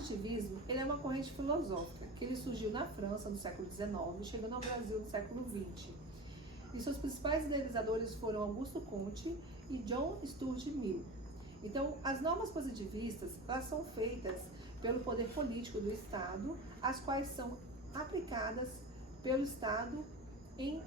positivismo ele é uma corrente filosófica que ele surgiu na França no século XIX, chegando ao Brasil no século XX. E seus principais idealizadores foram Augusto Comte e John Stuart Mill. Então, as normas positivistas, elas são feitas pelo poder político do Estado, as quais são aplicadas pelo Estado em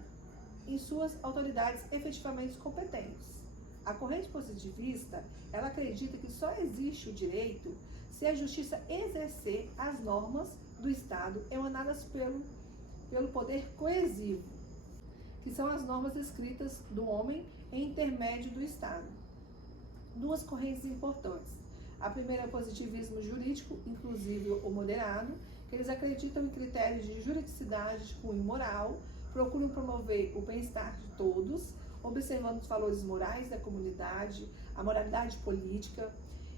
suas autoridades efetivamente competentes. A corrente positivista, ela acredita que só existe o direito se a justiça exercer as normas do Estado emanadas pelo poder coesivo, que são as normas escritas do homem em intermédio do Estado. Duas correntes importantes. A primeira é o positivismo jurídico, inclusivo ou moderado, que eles acreditam em critérios de juridicidade de cunho moral, procuram promover o bem-estar de todos, observando os valores morais da comunidade, a moralidade política,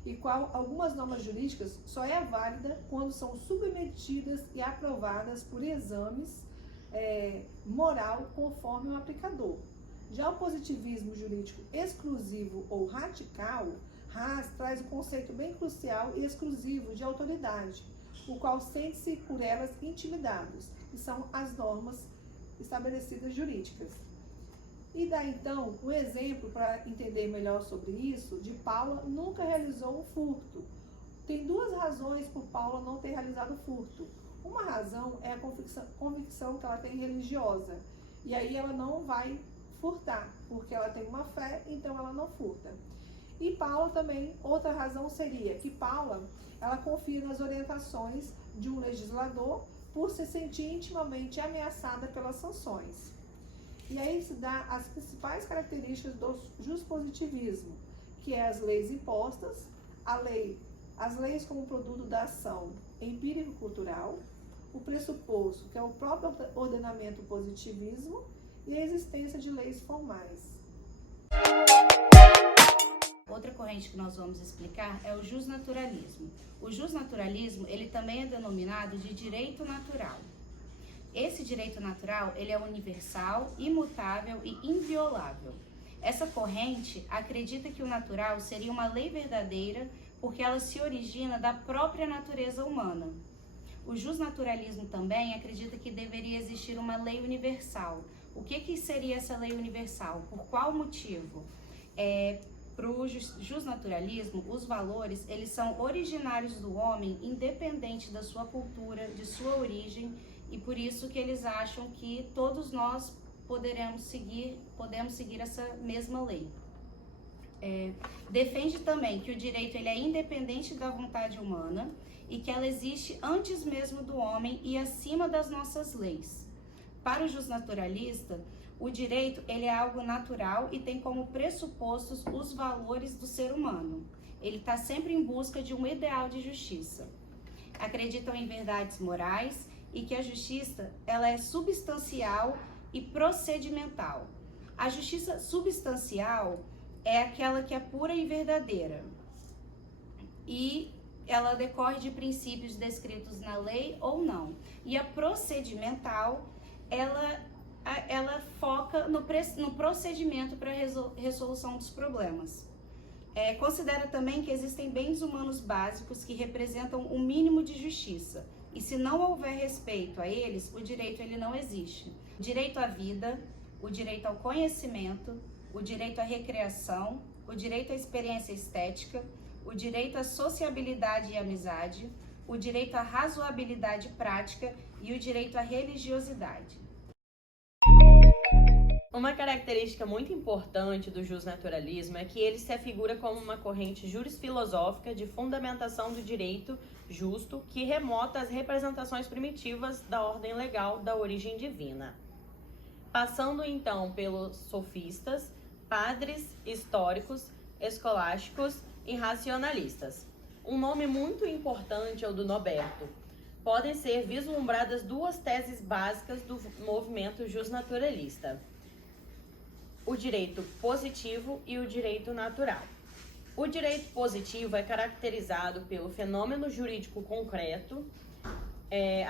e qual algumas normas jurídicas só é válida quando são submetidas e aprovadas por exames moral conforme o aplicador. Já o positivismo jurídico exclusivo ou radical, RAS, traz um conceito bem crucial e exclusivo de autoridade, o qual sente-se por elas intimidados, que são as normas estabelecidas jurídicas. E dá então um exemplo para entender melhor sobre isso, de Paula nunca realizou um furto. Tem duas razões por Paula não ter realizado o furto. Uma razão é a convicção que ela tem religiosa, e aí ela não vai furtar, porque ela tem uma fé, então ela não furta. E Paula também, outra razão seria que Paula, ela confia nas orientações de um legislador por se sentir intimamente ameaçada pelas sanções. E aí se dá as principais características do justpositivismo, que é as leis impostas, as leis como produto da ação empírico-cultural, o pressuposto, que é o próprio ordenamento positivismo, e a existência de leis formais. Outra corrente que nós vamos explicar é o justnaturalismo. O justnaturalismo, ele também é denominado de direito natural. Esse direito natural, ele é universal, imutável e inviolável. Essa corrente acredita que o natural seria uma lei verdadeira porque ela se origina da própria natureza humana. O justnaturalismo também acredita que deveria existir uma lei universal. O que seria essa lei universal? Por qual motivo? Para o justnaturalismo, os valores eles são originários do homem, independente da sua cultura, de sua origem, e por isso que eles acham que todos nós podemos seguir essa mesma lei. Defende também que o direito ele é independente da vontade humana e que ela existe antes mesmo do homem e acima das nossas leis. Para o justnaturalista, o direito ele é algo natural e tem como pressupostos os valores do ser humano. Ele está sempre em busca de um ideal de justiça. Acreditam em verdades morais e que a justiça ela é substancial e procedimental. A justiça substancial é aquela que é pura e verdadeira e ela decorre de princípios descritos na lei ou não. E a procedimental, ela foca no procedimento para a resolução dos problemas. Considera também que existem bens humanos básicos que representam o mínimo de justiça. E se não houver respeito a eles, o direito ele não existe. O direito à vida, o direito ao conhecimento, o direito à recreação, o direito à experiência estética, o direito à sociabilidade e amizade, o direito à razoabilidade prática e o direito à religiosidade. Uma característica muito importante do justnaturalismo é que ele se afigura como uma corrente jurisfilosófica de fundamentação do direito justo que remota às representações primitivas da ordem legal da origem divina. Passando então pelos sofistas, padres, históricos, escolásticos e racionalistas. Um nome muito importante é o do Norberto. Podem ser vislumbradas duas teses básicas do movimento justnaturalista: o direito positivo e o direito natural. O direito positivo é caracterizado pelo fenômeno jurídico concreto,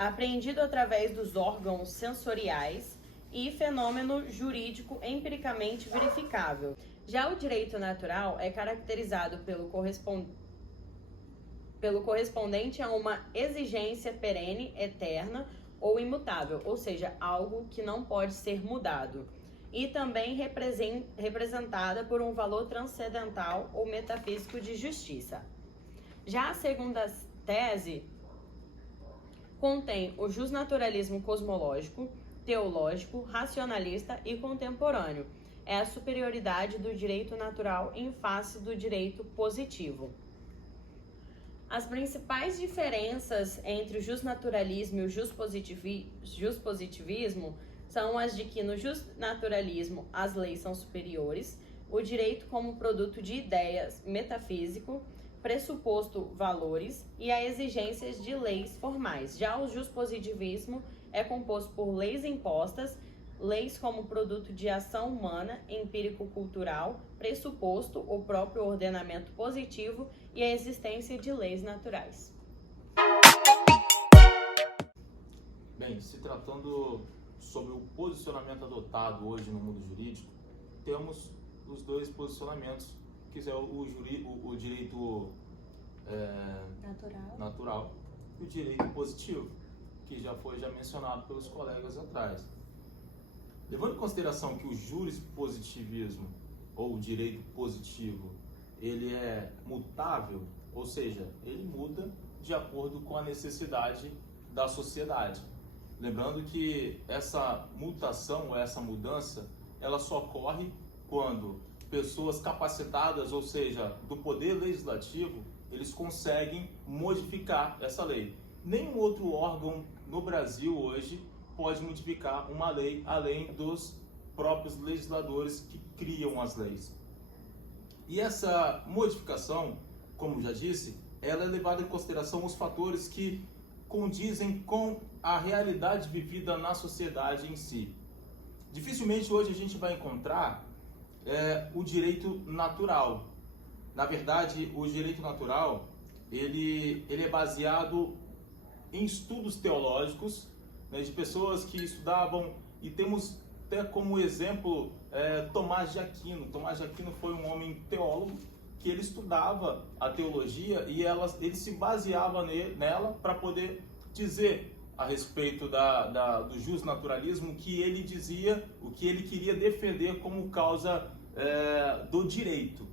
apreendido através dos órgãos sensoriais, e fenômeno jurídico empiricamente verificável. Já o direito natural é caracterizado pelo pelo correspondente a uma exigência perene, eterna ou imutável, ou seja, algo que não pode ser mudado, e também representada por um valor transcendental ou metafísico de justiça. Já a segunda tese contém o justnaturalismo cosmológico, teológico, racionalista e contemporâneo. É a superioridade do direito natural em face do direito positivo. As principais diferenças entre o justnaturalismo e o justpositivismo são as de que no justnaturalismo as leis são superiores, o direito como produto de ideias metafísico, pressuposto valores e a exigências de leis formais. Já o justpositivismo é composto por leis impostas, leis como produto de ação humana, empírico-cultural, pressuposto o próprio ordenamento positivo e a existência de leis naturais. Bem, se tratando sobre o posicionamento adotado hoje no mundo jurídico, temos os dois posicionamentos, que é o direito natural e o direito positivo, que já foi mencionado pelos colegas atrás. Levando em consideração que o jurispositivismo ou o direito positivo ele é mutável, ou seja, ele muda de acordo com a necessidade da sociedade. Lembrando que essa mutação, essa mudança, ela só ocorre quando pessoas capacitadas, ou seja, do poder legislativo, eles conseguem modificar essa lei. Nenhum outro órgão no Brasil hoje pode modificar uma lei além dos próprios legisladores que criam as leis. E essa modificação, como já disse, ela é levada em consideração os fatores que condizem com a realidade vivida na sociedade em si. Dificilmente hoje a gente vai encontrar o direito natural. Na verdade, o direito natural ele é baseado em estudos teológicos, né, de pessoas que estudavam, e temos até como exemplo Tomás de Aquino. Tomás de Aquino foi um homem teólogo que ele estudava a teologia e ele se baseava nela para poder dizer a respeito do justnaturalismo que ele dizia, o que ele queria defender como causa do direito.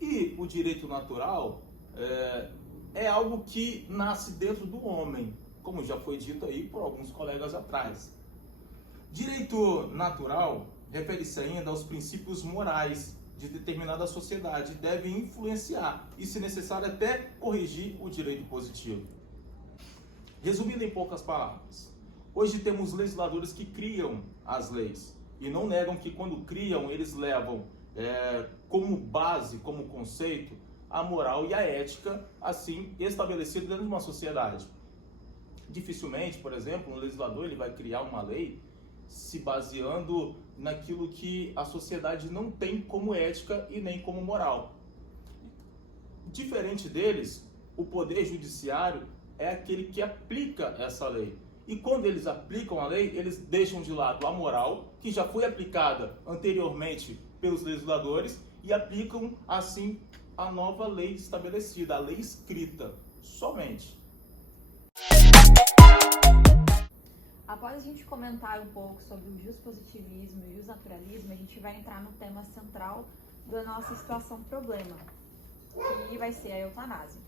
E o direito natural é algo que nasce dentro do homem, como já foi dito aí por alguns colegas atrás. Direito natural refere-se ainda aos princípios morais de determinada sociedade, deve influenciar e, se necessário, até corrigir o direito positivo. Resumindo em poucas palavras, hoje temos legisladores que criam as leis e não negam que quando criam eles levam como base, como conceito, a moral e a ética assim estabelecida dentro de uma sociedade. Dificilmente, por exemplo, um legislador ele vai criar uma lei se baseando naquilo que a sociedade não tem como ética e nem como moral. Diferente deles, o poder judiciário é aquele que aplica essa lei. E quando eles aplicam a lei, eles deixam de lado a moral, que já foi aplicada anteriormente pelos legisladores, e aplicam, assim, a nova lei estabelecida, a lei escrita, somente. Após a gente comentar um pouco sobre o justpositivismo e o justnaturalismo, a gente vai entrar no tema central da nossa situação problema, que vai ser a eutanásia.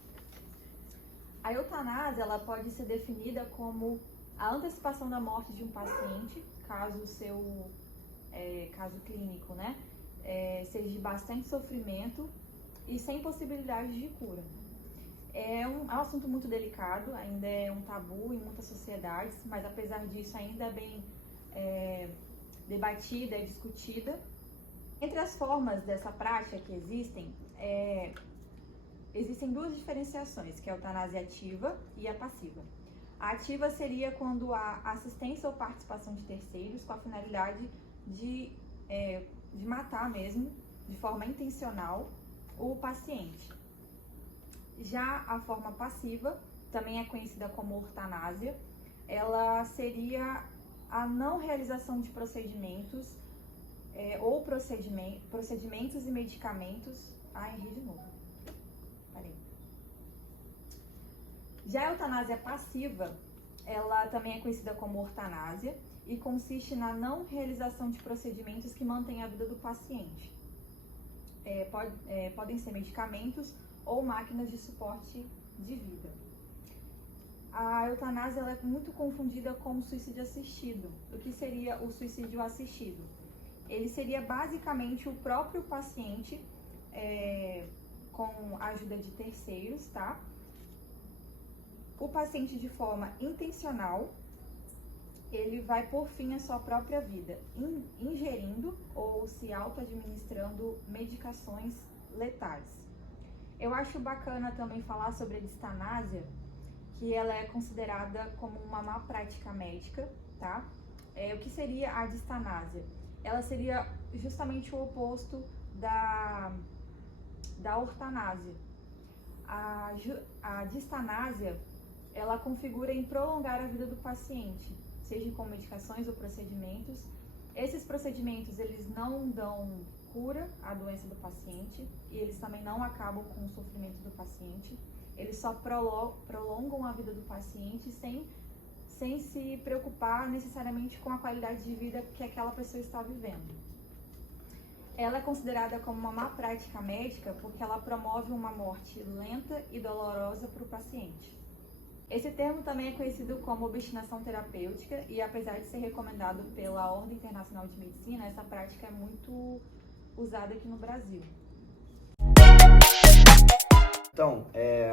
A eutanásia ela pode ser definida como a antecipação da morte de um paciente, caso o seu caso clínico, né, seja de bastante sofrimento e sem possibilidade de cura. É um assunto muito delicado, ainda é um tabu em muitas sociedades, mas apesar disso ainda é bem debatida e discutida. Entre as formas dessa prática que existem duas diferenciações, que é a eutanásia ativa e a passiva. A ativa seria quando há assistência ou participação de terceiros com a finalidade de matar mesmo, de forma intencional, o paciente. Já a forma passiva, também é conhecida como ortanásia, ela seria a não realização de procedimentos ou procedimentos e medicamentos. Errei de novo. Peraí. Já a eutanásia passiva, ela também é conhecida como ortanásia e consiste na não realização de procedimentos que mantêm a vida do paciente. Podem ser medicamentos ou máquinas de suporte de vida. A eutanásia ela é muito confundida com o suicídio assistido. O que seria o suicídio assistido? Ele seria basicamente o próprio paciente com a ajuda de terceiros, tá? O paciente, de forma intencional, ele vai pôr fim à sua própria vida, ingerindo ou se auto-administrando medicações letais. Eu acho bacana também falar sobre a distanásia, que ela é considerada como uma má prática médica, tá? O que seria a distanásia? Ela seria justamente o oposto da ortanásia. A distanásia, ela configura em prolongar a vida do paciente, seja com medicações ou procedimentos. Esses procedimentos, eles não dão cura à doença do paciente e eles também não acabam com o sofrimento do paciente. Eles só prolongam a vida do paciente sem se preocupar necessariamente com a qualidade de vida que aquela pessoa está vivendo. Ela é considerada como uma má prática médica porque ela promove uma morte lenta e dolorosa para o paciente. Esse termo também é conhecido como obstinação terapêutica e, apesar de ser recomendado pela Ordem Internacional de Medicina, essa prática é muito usada aqui no Brasil. Então,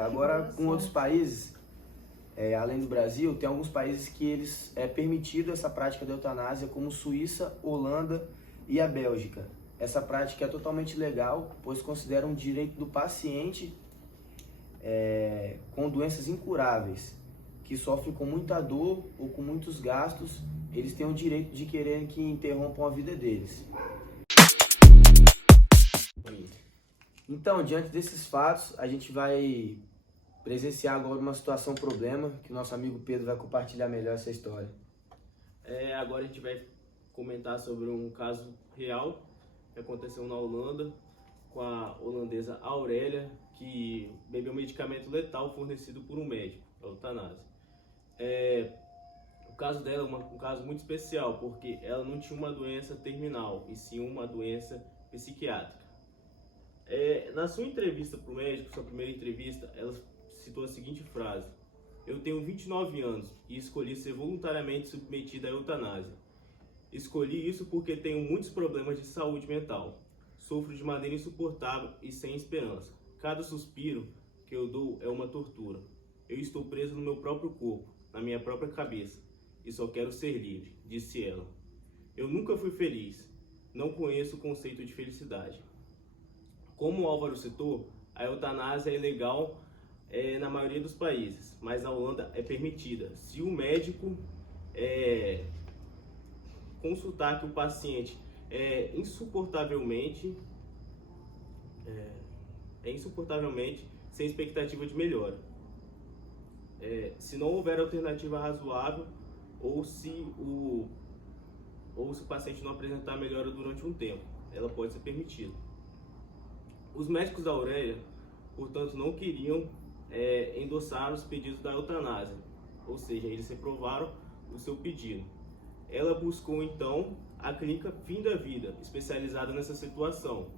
agora com outros países, além do Brasil, tem alguns países que eles é permitido essa prática da eutanásia, como Suíça, Holanda e a Bélgica. Essa prática é totalmente legal, pois considera um direito do paciente com doenças incuráveis, que sofrem com muita dor ou com muitos gastos, eles têm o direito de querer que interrompam a vida deles. Então, diante desses fatos, a gente vai presenciar agora uma situação problema, que o nosso amigo Pedro vai compartilhar melhor essa história. Agora a gente vai comentar sobre um caso real que aconteceu na Holanda, com a holandesa Aurélia, que bebeu um medicamento letal fornecido por um médico, a eutanásia. O caso dela é um caso muito especial, porque ela não tinha uma doença terminal, e sim uma doença psiquiátrica. Na sua entrevista para o médico, sua primeira entrevista, ela citou a seguinte frase: "Eu tenho 29 anos e escolhi ser voluntariamente submetida à eutanásia. Escolhi isso porque tenho muitos problemas de saúde mental. Sofro de maneira insuportável e sem esperança. Cada suspiro que eu dou é uma tortura. Eu estou preso no meu próprio corpo, na minha própria cabeça, e só quero ser livre", disse ela. "Eu nunca fui feliz. Não conheço o conceito de felicidade." Como o Álvaro citou, a eutanásia é legal na maioria dos países, mas na Holanda é permitida. Se o médico consultar que o paciente é insuportavelmente sem expectativa de melhora. Se não houver alternativa razoável ou se o paciente não apresentar melhora durante um tempo, ela pode ser permitida. Os médicos da Aurélia, portanto, não queriam endossar os pedidos da eutanásia, ou seja, eles reprovaram o seu pedido. Ela buscou então a clínica Fim da Vida, especializada nessa situação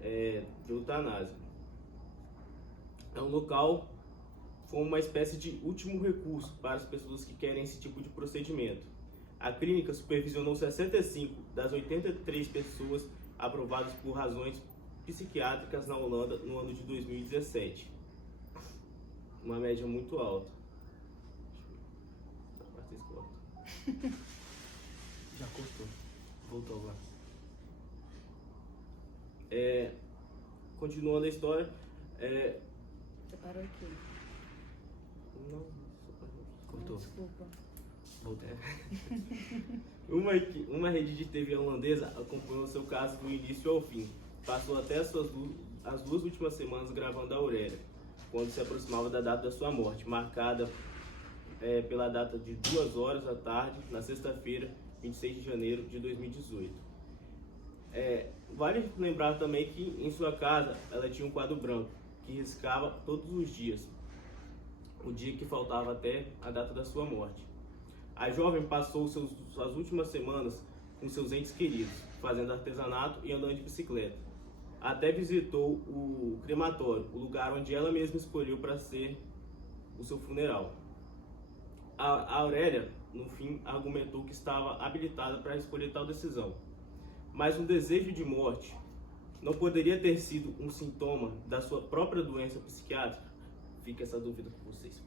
de eutanásia. É um local, foi uma espécie de último recurso para as pessoas que querem esse tipo de procedimento. A clínica supervisionou 65 das 83 pessoas aprovadas por razões psiquiátricas na Holanda no ano de 2017. Uma média muito alta. Já cortou. Voltou agora. Continuando a história. Você parou aqui. Não, Cortou. Desculpa. Voltou. Uma rede de TV holandesa acompanhou seu caso do início ao fim. Passou até as duas últimas semanas gravando a Aurélia, quando se aproximava da data da sua morte, marcada pela data de 2 horas da tarde, na sexta-feira, 26 de janeiro de 2018. Vale lembrar também que em sua casa ela tinha um quadro branco, que riscava todos os dias. o dia que faltava até a data da sua morte. A jovem passou suas últimas semanas com seus entes queridos, fazendo artesanato e andando de bicicleta. Até visitou o crematório, o lugar onde ela mesma escolheu para ser o seu funeral. A Aurélia, no fim, argumentou que estava habilitada para escolher tal decisão. Mas um desejo de morte não poderia ter sido um sintoma da sua própria doença psiquiátrica? Fica essa dúvida com vocês.